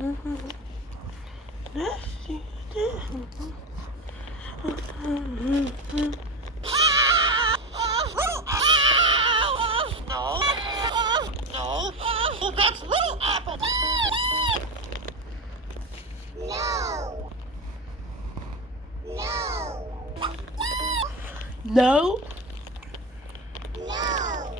That's Little Apple. No? No.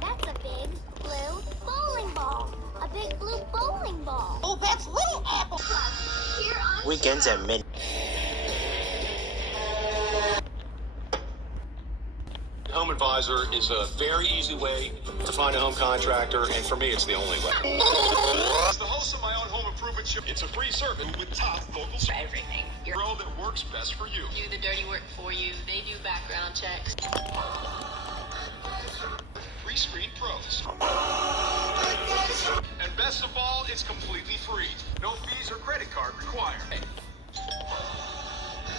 That's a big blue bowling ball. A big blue bowling ball. Oh, that's Little Apple. Here on Weekends at midnight. Home Advisor is a very easy way to find a home contractor, and for me, it's the only way. As the host of my own home improvement show, it's a free service with top local For everything. Your role that works best for you. do the dirty work for you. They do background checks. Pre-screen pros. And best of all, it's completely free. No fees or credit card required.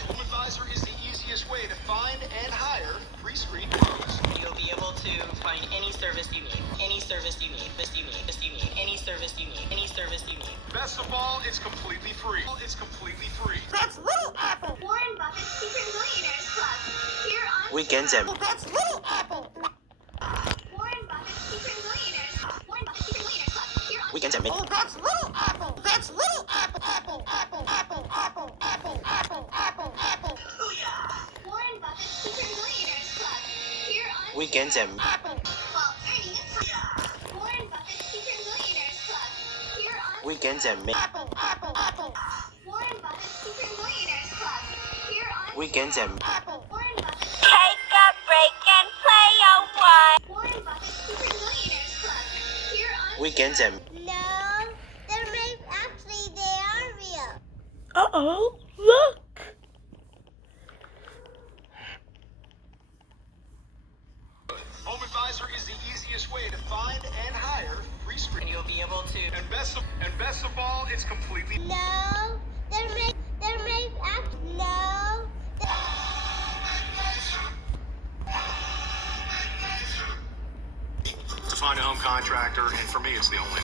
Home Advisor is the easiest way to find and hire pre-screen pros. You'll be able to find any service you need. Any service you need. This you need. This you need. Any service you need. Any service you need. Best of all, it's completely free. It's completely free. That's Little Apple. Warren Buffett's Secret Millionaires Club. Here on Weekends at Oh, that's Little Apple. Warren Buffett's Secret Millionaires. Warren Buffett's Secret Millionaires Club. Here on Weekends at Oh, midnight. that's Little Apple. That's Little Apple. Apple, apple, apple, apple, apple, apple, apple, apple. Warren Buffett's Secret Millionaires Club. Here on Weekends at Apple. while earning a ton. Warren Buffett's Secret Millionaires Club. Here on Weekends at midnight. Apple, apple, apple. Warren Buffett's Secret Millionaires Club. Here on Weekends at Apple. Warren Buffett's Take a break and play a one. Warren Buffett's Secret Millionaires Club. Here on Weekends at No, they're made actually they are real. Uh-oh, look. Home Advisor is the easiest way to find and hire pre-screen. And you'll be able to And best of all, it's completely No, they're made actually no. to find a home contractor, and for me, it's the only